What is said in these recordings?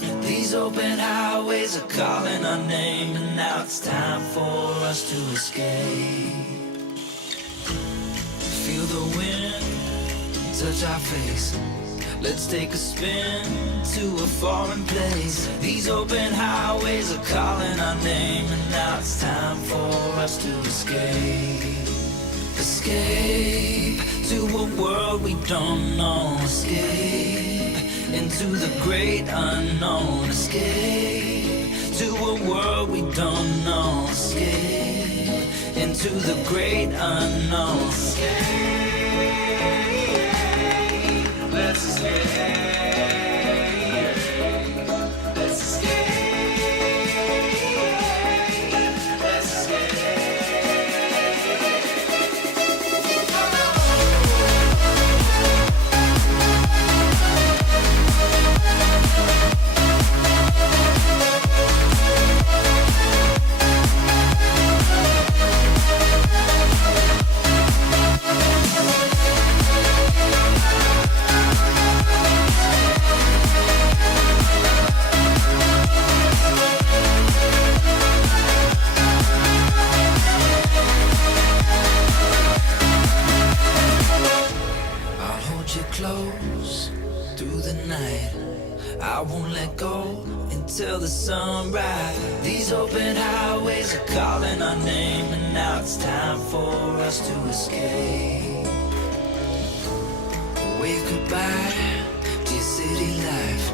light. These open highways are calling our name, and now it's time for us to escape. Feel the wind touch our face. Let's take a spin to a foreign place. These open highways are calling our name, and now it's time for us to escape. Escape to a world we don't know. Escape into the great unknown. Escape to a world we don't know. Escape into the great unknown. Escape. Let's escape. Let's escape. Let's escape. Close through the night, I won't let go until the sunrise. These open highways are calling our name, and now it's time for us to escape. Wave goodbye to your city life,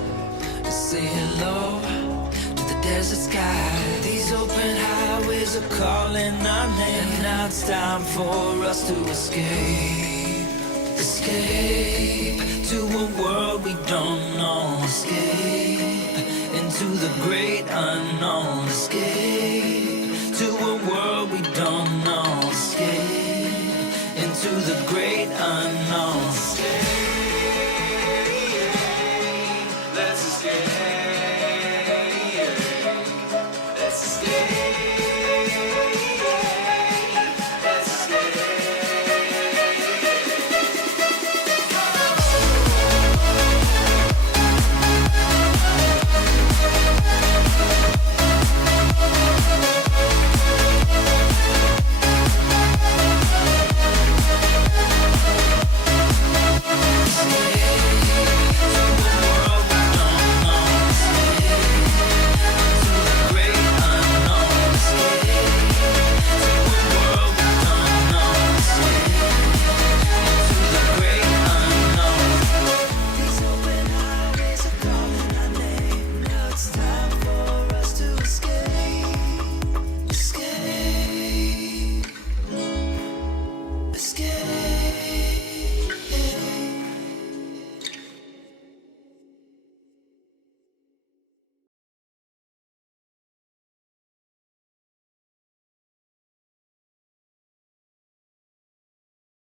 and say hello to the desert sky. These open highways are calling our name, and now it's time for us to escape. Escape to a world we don't know. Escape into the great unknown. Escape to a world we don't know. Escape into the great unknown.